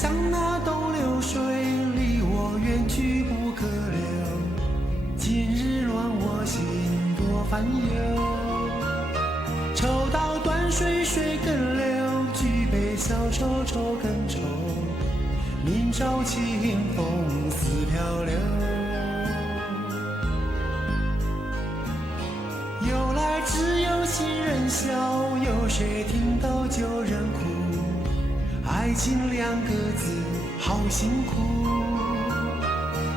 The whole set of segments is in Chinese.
像那东流水，离我远去不可留。今日乱我心多烦忧，抽刀断水水更流，举杯消愁愁更愁。明朝清风似飘流，由来只有新人笑，有谁听到旧人哭？爱情两个字好辛苦，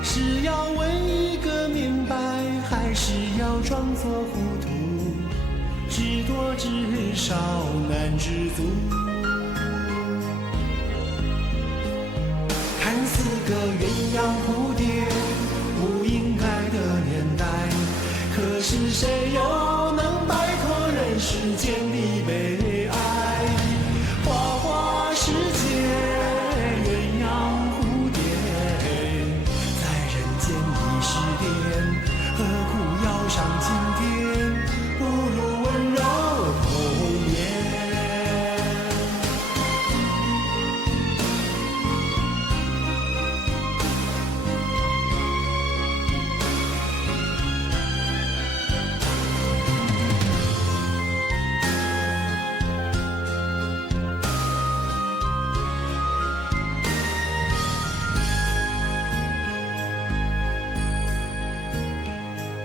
是要问一个明白，还是要装作糊涂？知多知少难知足，看似个鸳鸯蝴蝶，不应该的年代，可是谁又能摆脱人世间的悲哀？花花世界，鸳鸯蝴蝶，在人间已是癫，何苦要上青天？不如温柔童年。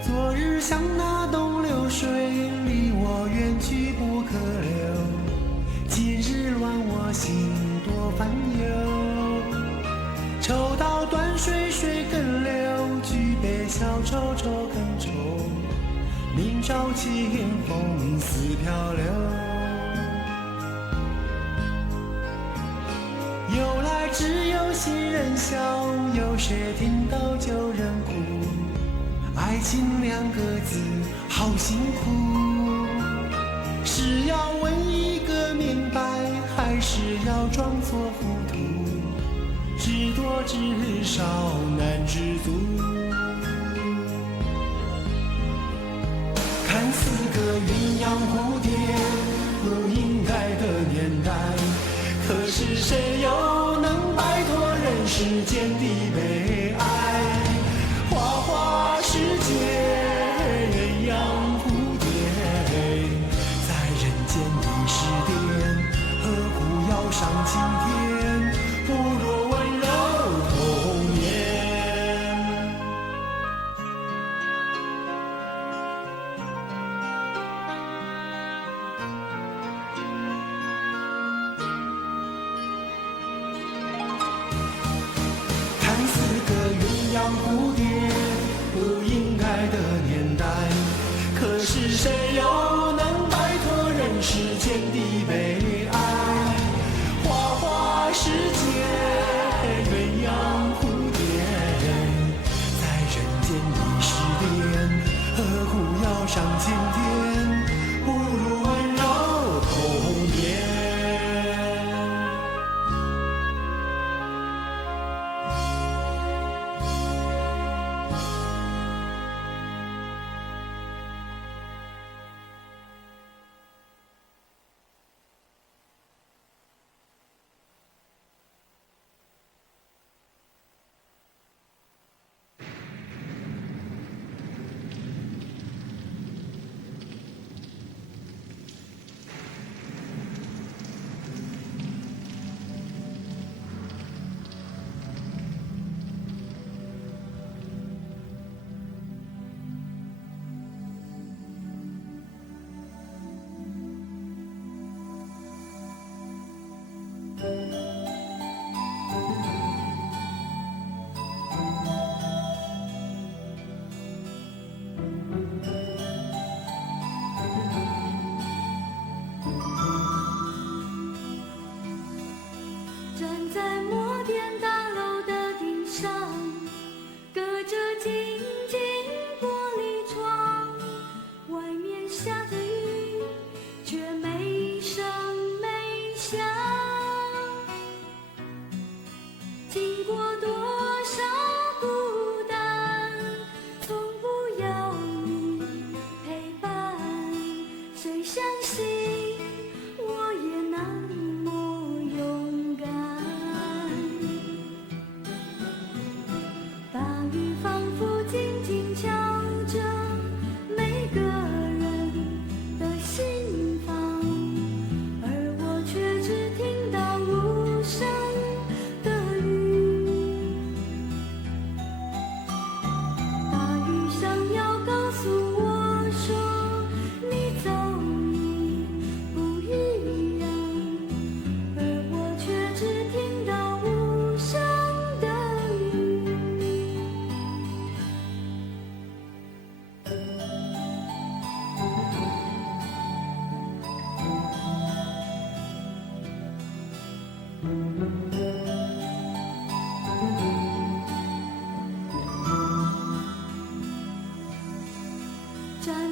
昨日像那东流水，离我远去不可留。今日乱我心多烦忧，抽刀断水水更流，举杯消愁愁更愁。明朝清风似飘流，由来只有新人笑，有谁听到旧人哭？爱情两个字好辛苦，是要问一个明白，还是要装作糊涂？知多知少难知足，看似个鸳鸯蝴蝶，不应该的年代，可是谁又能摆脱人世间的悲哀？花花世界，鸳鸯蝴蝶，在人间已是癫，何苦要上青天？不若温柔童年。看似个鸳鸯蝴蝶，不应该的年代，可是谁又能摆脱人世间的悲哀？花花世界，鸳鸯蝴蝶，在人间已是癫，何苦要上青天？不如温柔童年。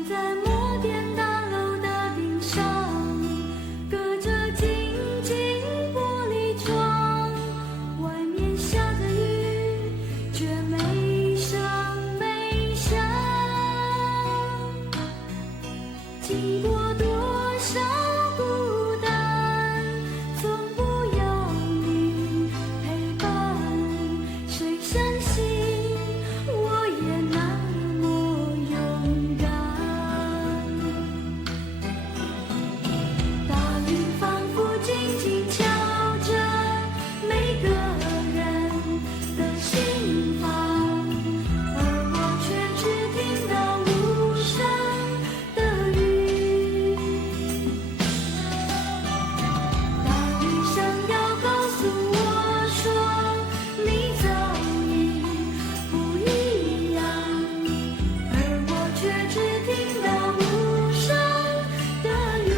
在摩天大楼的顶上，隔着晶晶玻璃窗，外面下着雨，却没声没响。经过多少孤单，从不要你陪伴，谁相信我也那么勇敢？大雨仿佛静静敲着每个人的心房，而我却只听到无声的雨。大雨想要告诉我说，你早已不一样，而我却只听到无声的雨。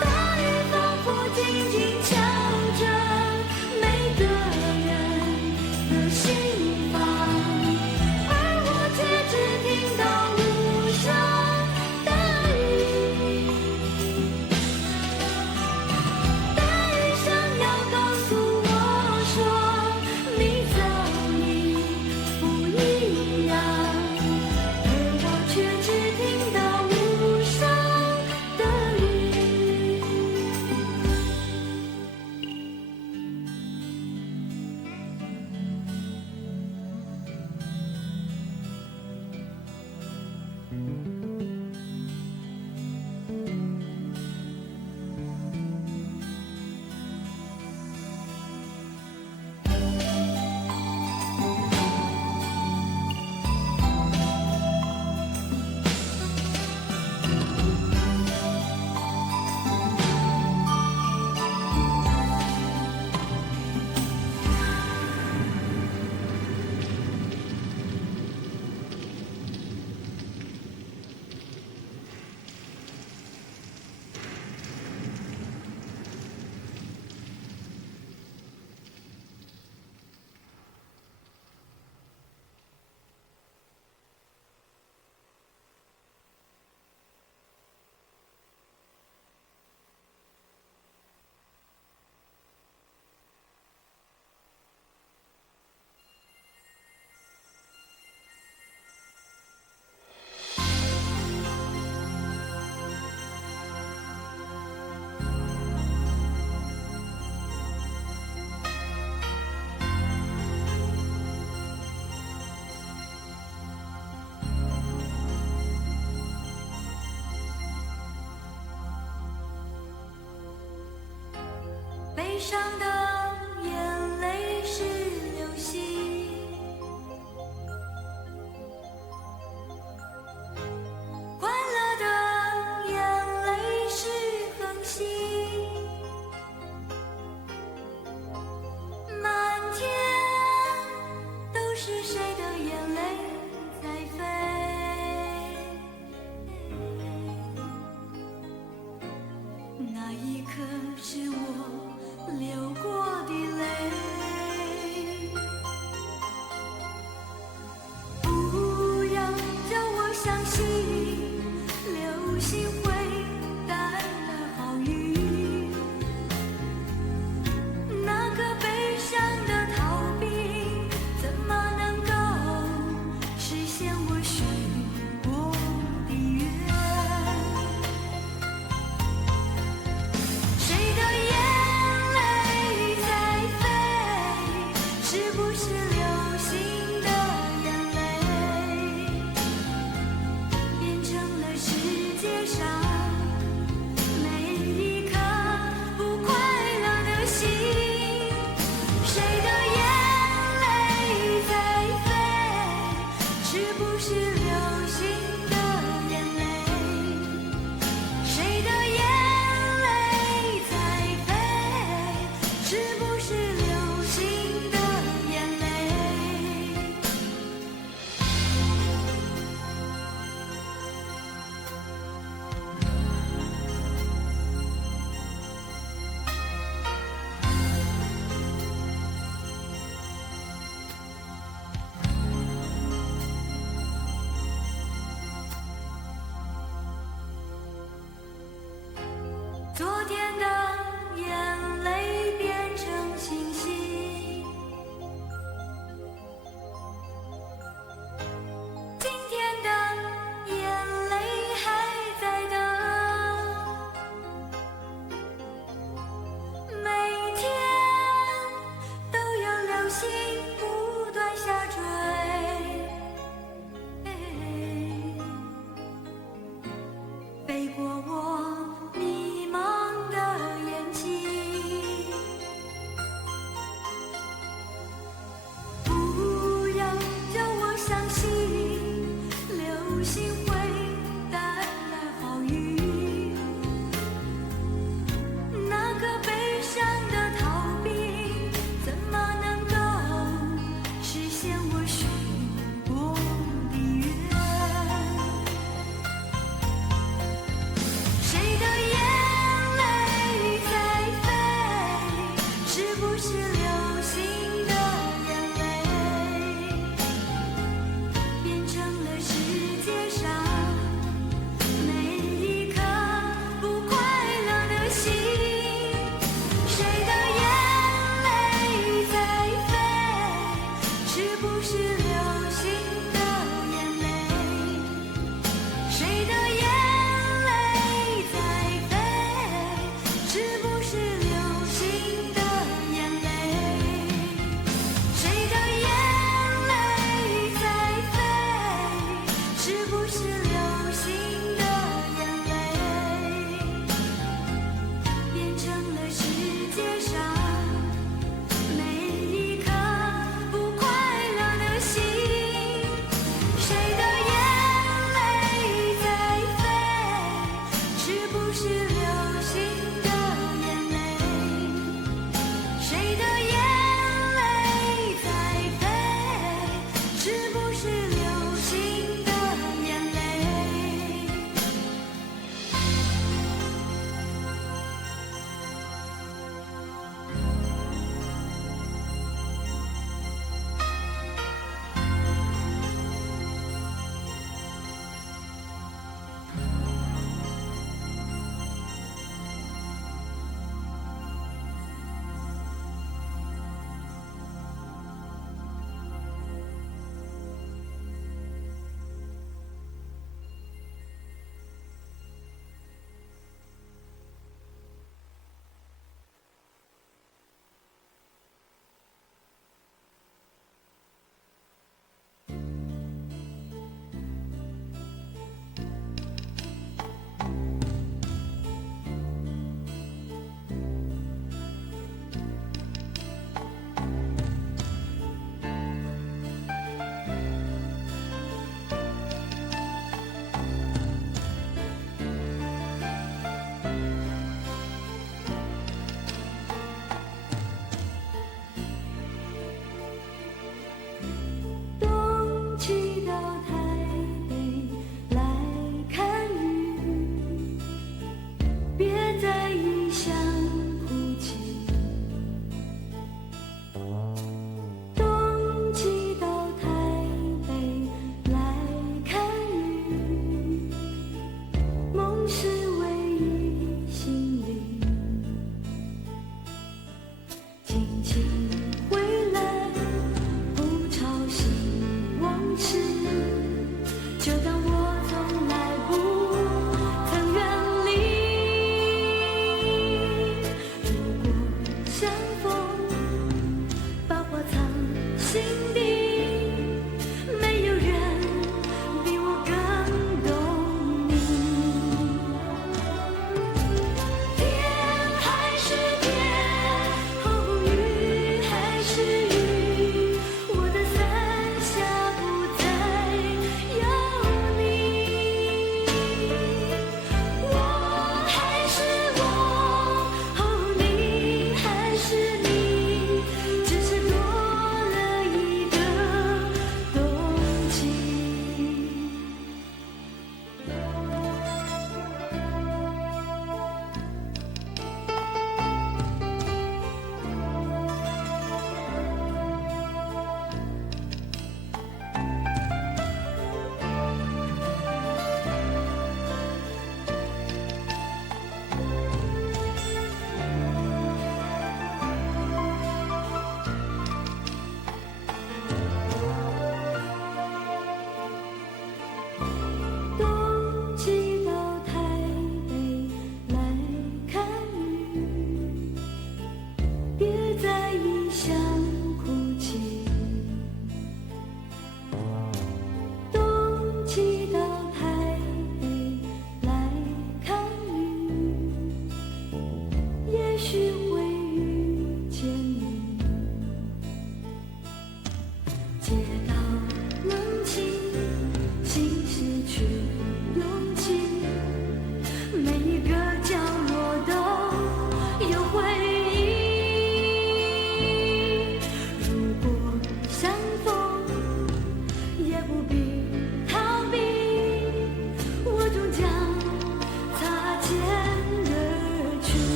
大雨仿佛静静敲着每个人的心房，而我却只听到无声的雨。大雨想要告诉我说，你早已不一样，而我却只听到无声的雨。悲伤的眼泪是流星，快乐的眼泪是恒星，满天都是谁的眼泪在飞？那一刻是我流过的泪。不要叫我相信流星会带来好运，那个悲伤的逃避怎么能够实现我许过的愿？谁的眼泪在飞？是不是流星的眼泪变成了世界上每一颗不快乐的心？谁的眼泪在飞？是不是流星的眼泪？谁的眼泪在飞？是不是流星的眼泪？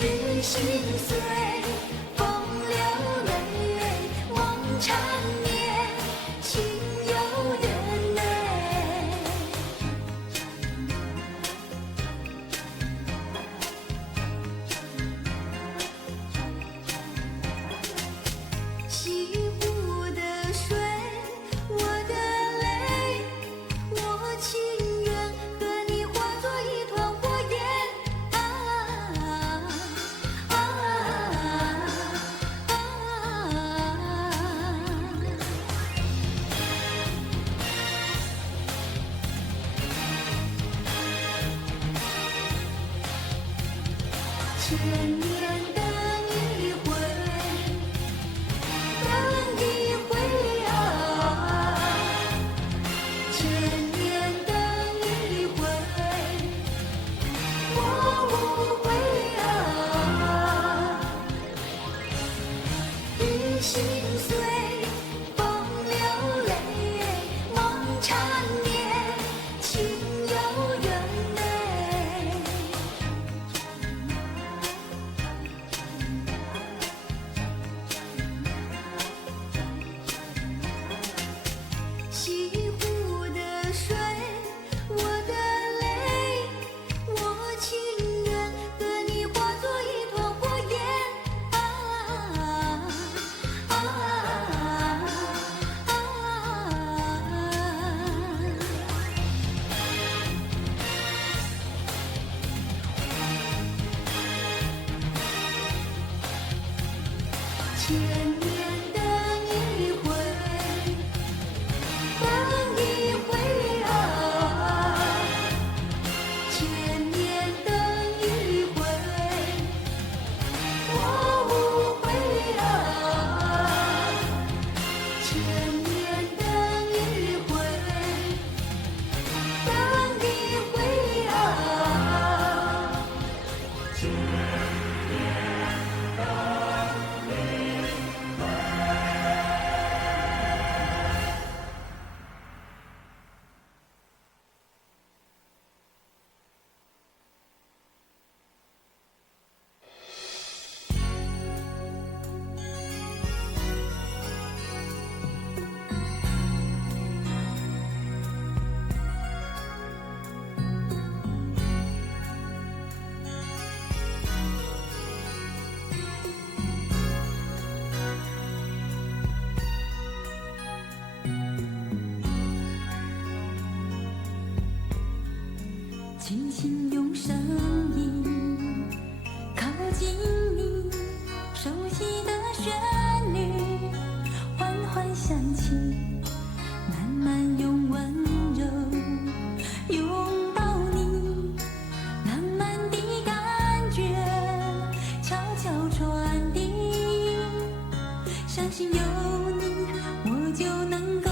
雨心碎，风流泪，梦缠绵，情有缘内。西湖的水，我的泪，我情愿和你化作一团火焰。千年等一回，等一回啊！千年等一回，我无悔啊！雨心碎，风流泪，梦缠绵，情有缘内。西湖的水，我的泪，我情愿和你化作一团火焰。千年等一回，等一回啊！千年等一回，我无悔啊！千年等一回，等一回啊！轻轻用声音靠近你，熟悉的旋律缓缓响起，慢慢用温柔拥抱你，浪漫的感觉悄悄传递，相信有你我就能够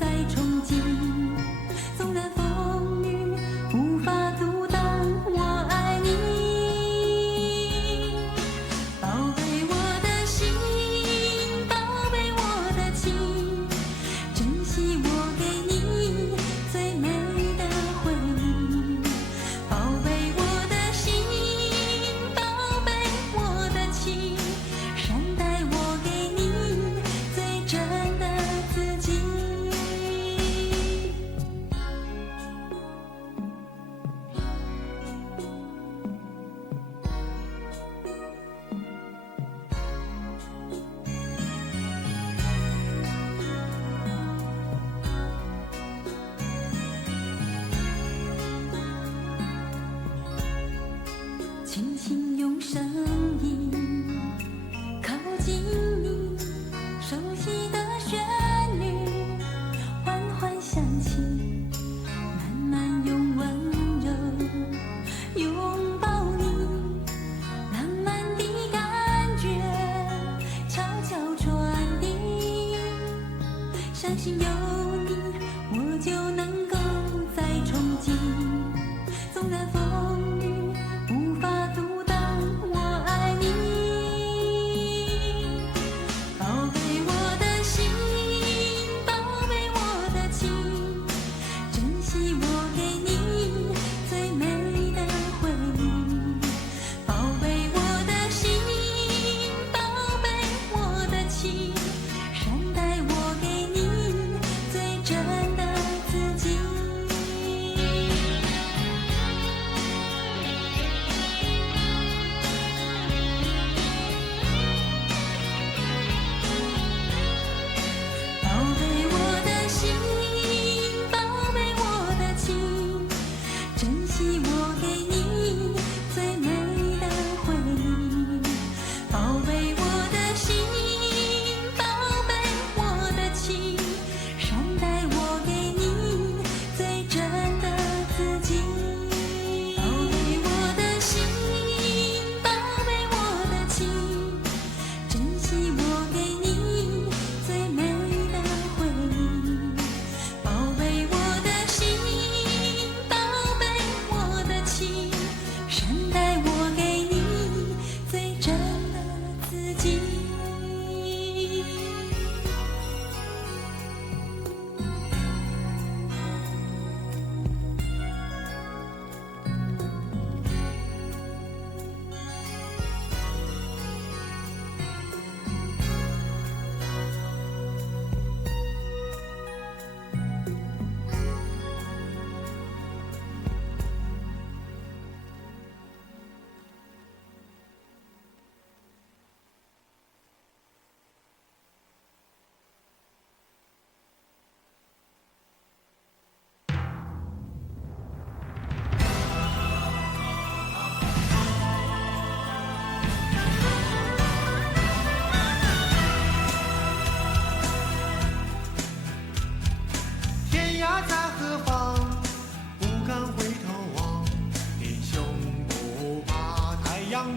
再憧憬，纵然风雨无法阻挡我爱你。宝贝我的心，宝贝我的情，珍惜我给你最美的回忆。宝贝我的心，宝贝我的情，善待我给你最真的自己。轻轻用声音靠近你，熟悉的旋律缓缓响起，慢慢用温柔拥抱你，浪漫的感觉悄悄传递，相信有你我就能够再憧憬，纵然风雨无法阻挡我爱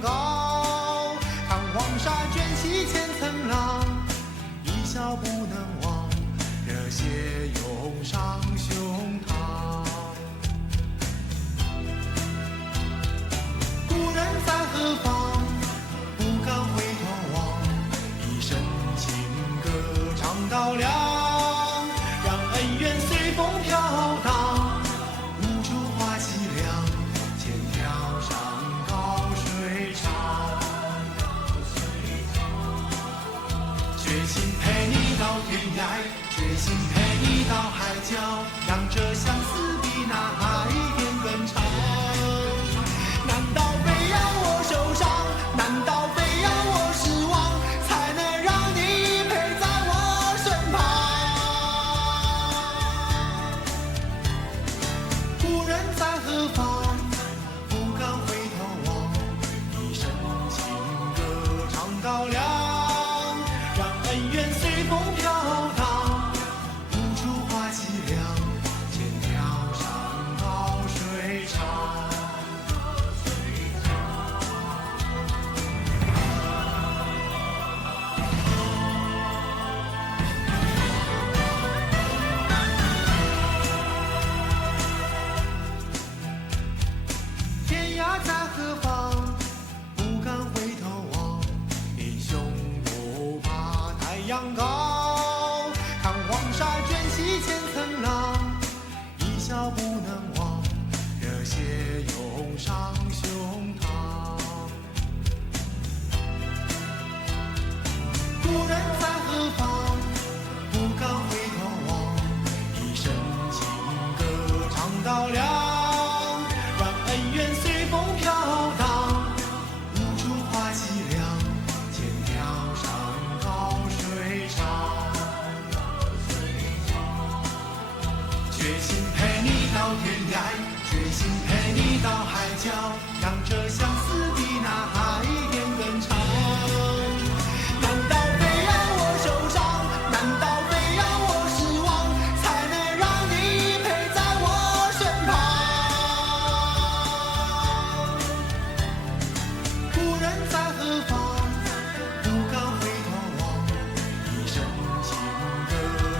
高，看黄沙卷起千层浪，一笑不能忘，热血涌上胸膛。故人在何方？不敢回头望，一生情歌唱到亮，让恩怨随风飘荡，无处话凄凉，千条山高水长，决心陪你到天涯，决心陪你到海角，让这相思比那海天更长。难道非要我受伤？难道非要我失望，才能让你陪在我身旁？故人在何方？不敢回头望，一生情歌唱到亮，让恩怨随风飘荡，无处话凄凉，千条山高水长。天涯在何方？不敢回头望，英雄不怕太阳高，看黄沙卷起千层浪，一笑不能忘，热血涌上胸膛。故人在何方？不敢回头望，一生情歌唱到亮，让恩怨随风飘荡，无处话凄凉，千条山高水长。决心陪你到天涯，决心陪你到海角，让这相思比那海天更长。难道非要我受伤？难道非要我失望，才能让你陪在我身旁？故人在何方？不敢回头望，一生情歌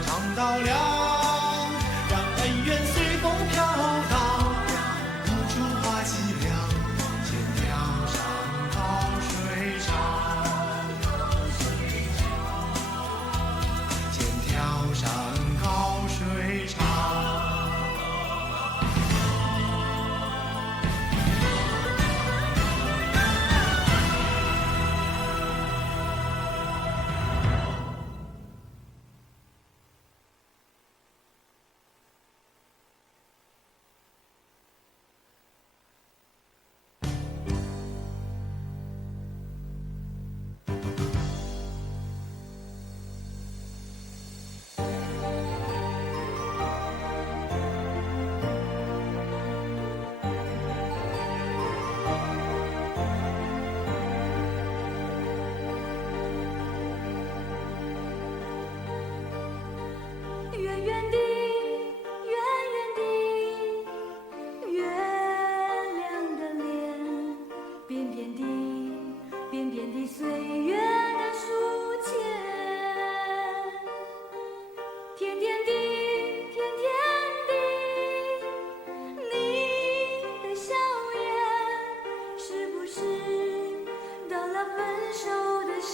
唱到亮，让恩怨随风飘荡，无处话凄凉，千条山高水长，千条山高水长。远远的，远远的，月亮的脸，扁扁的，扁扁的岁月的书签，甜甜的，甜甜的，你的笑颜，是不是到了分手的时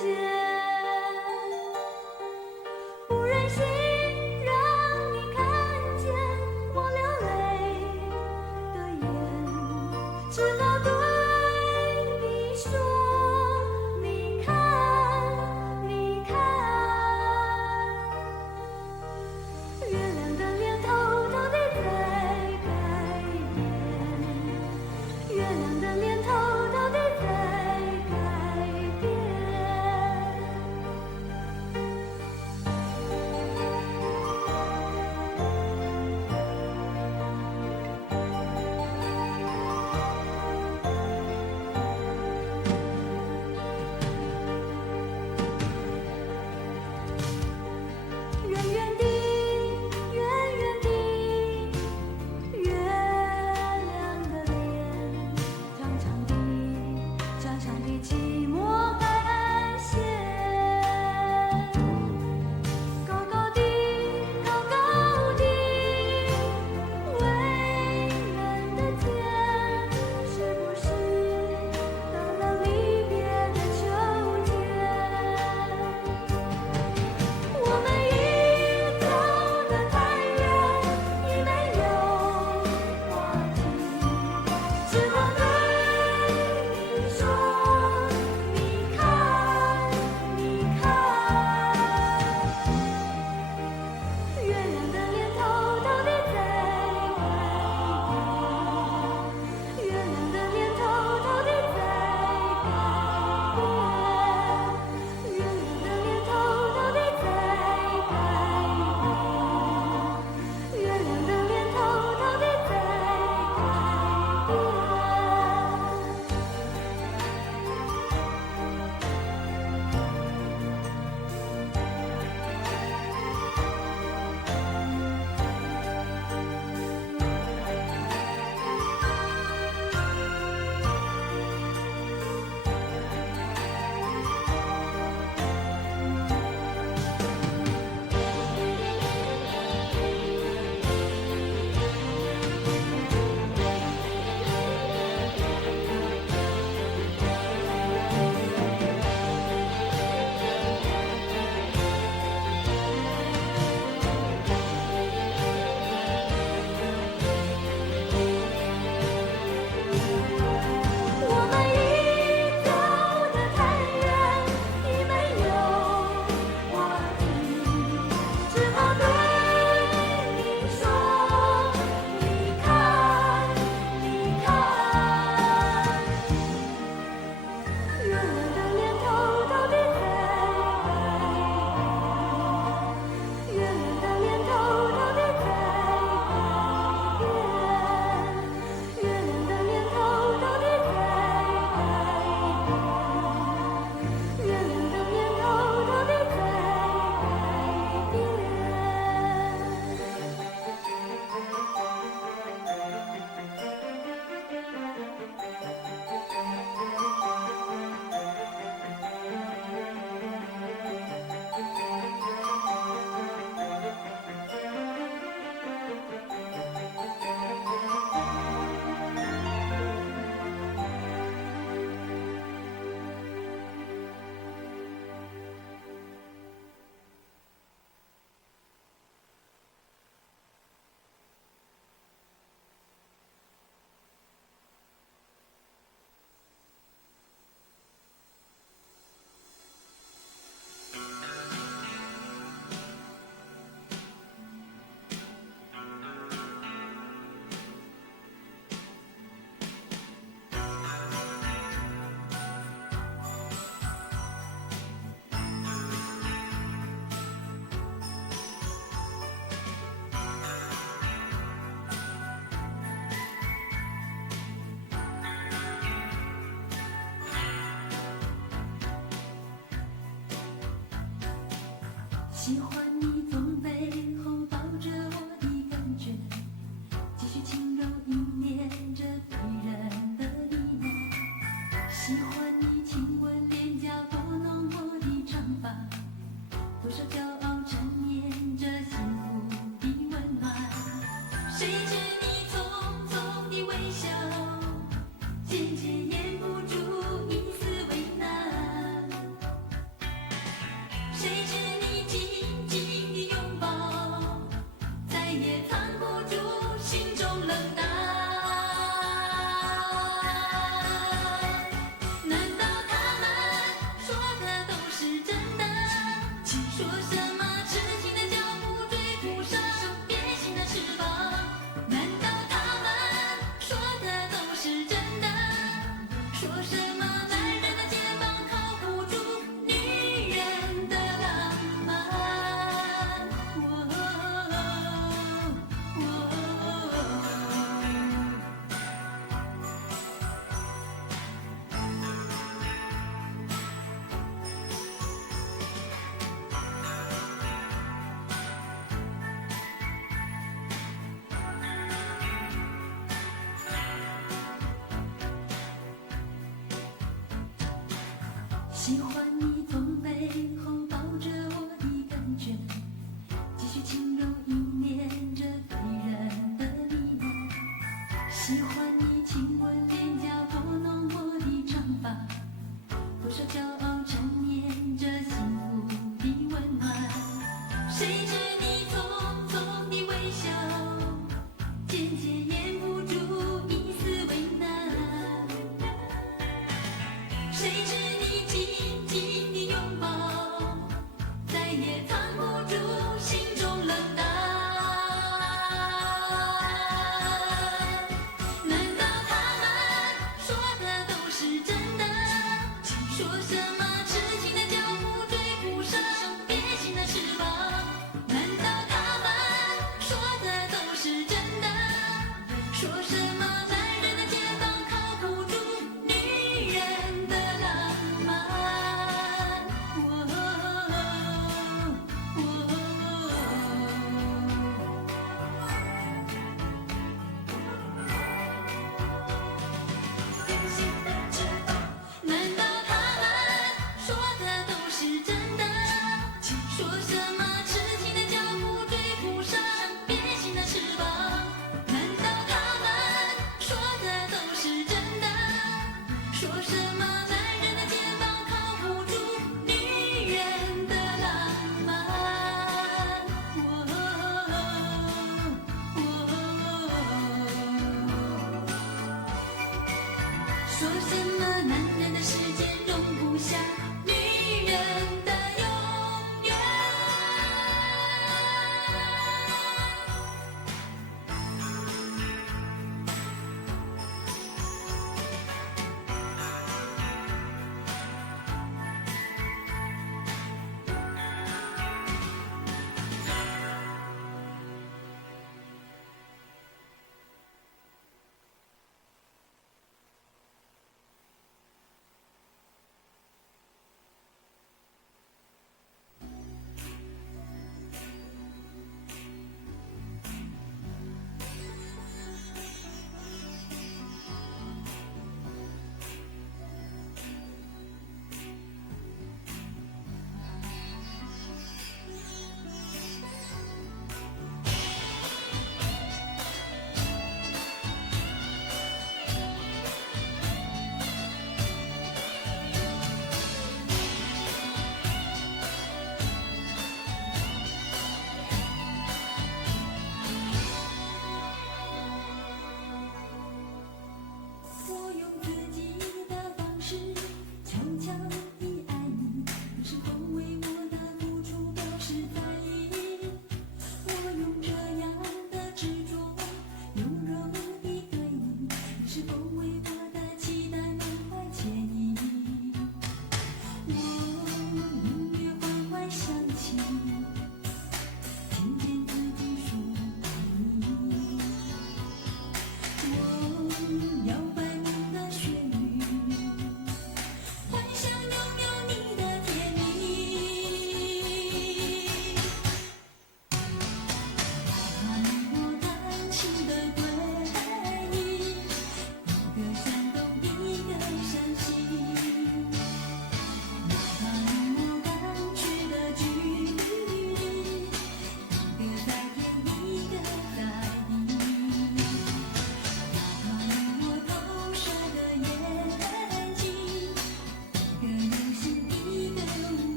间？不忍心让你看见我流泪的眼，只好对你说，你看。寂寞海岸线，高高的，高高的，蔚蓝的天，是不是到了离别的秋天？我们已走得太远，已没有话题，只好对你说，你看，你看，月亮的脸头到底在改变，月亮的脸头到底在改变，月亮的脸头到底在改变，月亮的脸头到底在改变。我们已走得太远，已没有话题，只好对你说，你看，你看，月亮的脸头到底在改变，月亮的脸头到底在改变，月亮的脸头到底在改变，月亮的脸头到底在改喜欢你从背后抱着我的感觉，继续轻柔吟念着醉人的呢喃。喜欢你亲吻脸颊拨弄我的长发，多少骄傲缠绵着幸福的温暖。谁知你匆匆的微笑，渐渐掩不住一丝为难。谁知你紧紧的拥抱，再也藏不住心中冷淡。难道他们说的都是真的？说什么痴情的脚步追不上变心的翅膀？难道他们说的都是真的？说什么男人的肩膀靠不住女人的浪漫？喜欢你从背后抱着我的感觉，继续轻柔意念着对人的呢喃。喜欢你亲吻脸颊，拨弄我的长发，多少骄傲缠绵着幸福的温暖。谁知你匆匆的微笑，渐渐掩不住一丝为难。谁知你紧紧的拥抱，再也藏不住心中冷淡。难道他们说的都是真的？说什么痴情的脚步追不上别心的翅膀？难道他们说的都是真的？说什么男人的肩膀靠不住女人的浪漫？难道他们说的都是真的？说什么痴情的脚步追不上别心的翅膀？难道他们说的都是真的？说什么男人的肩膀靠不住女人的浪漫？说什么男人的世界容不下女人的永远？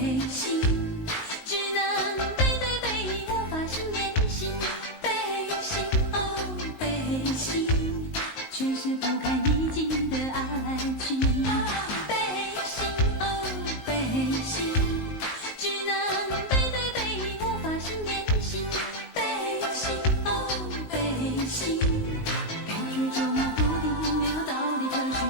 背心，只能背对背，无法心连心。背心哦背心，却是不堪一击的爱情。背心哦背心，只能背对背，无法心连心。背心哦背心，感觉捉摸不定，没有道理可循。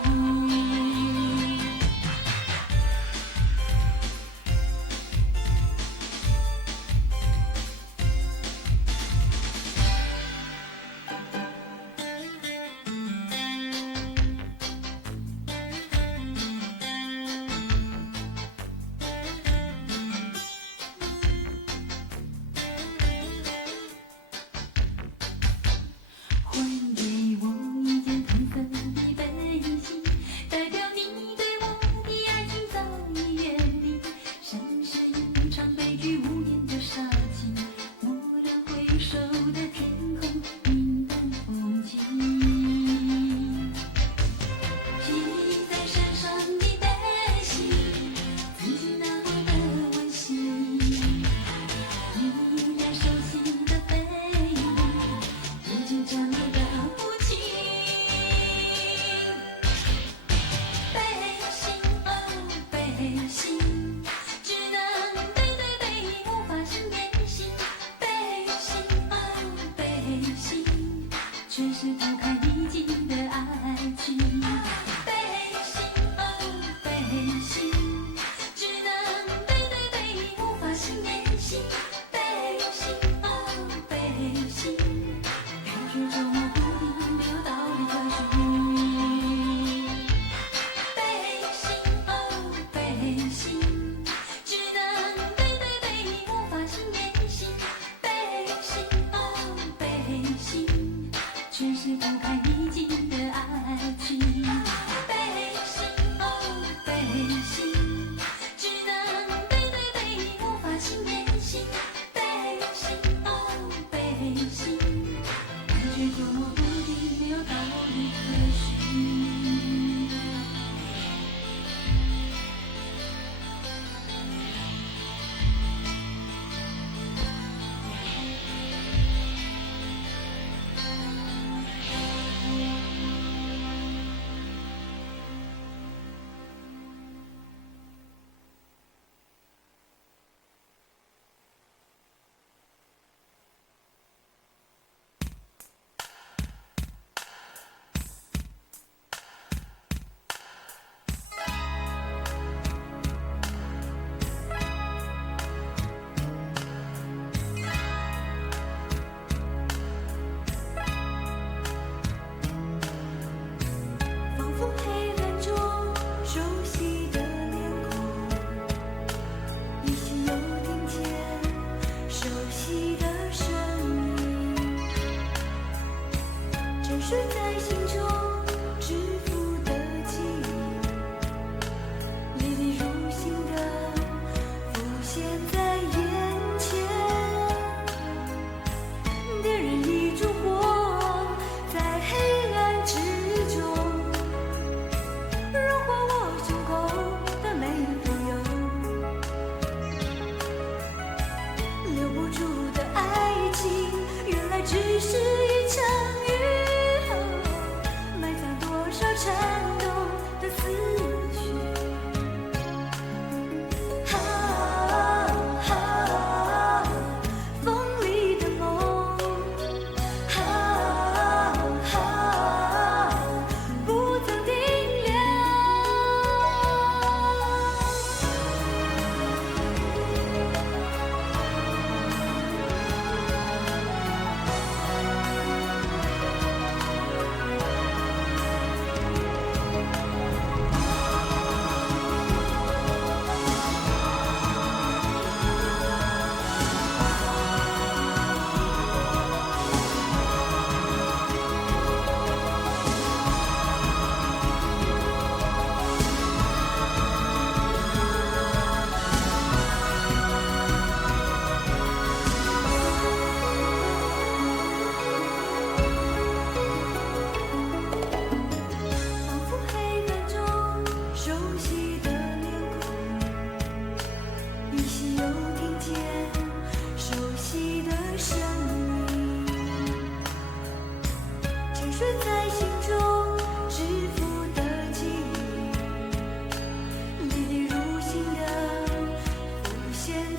现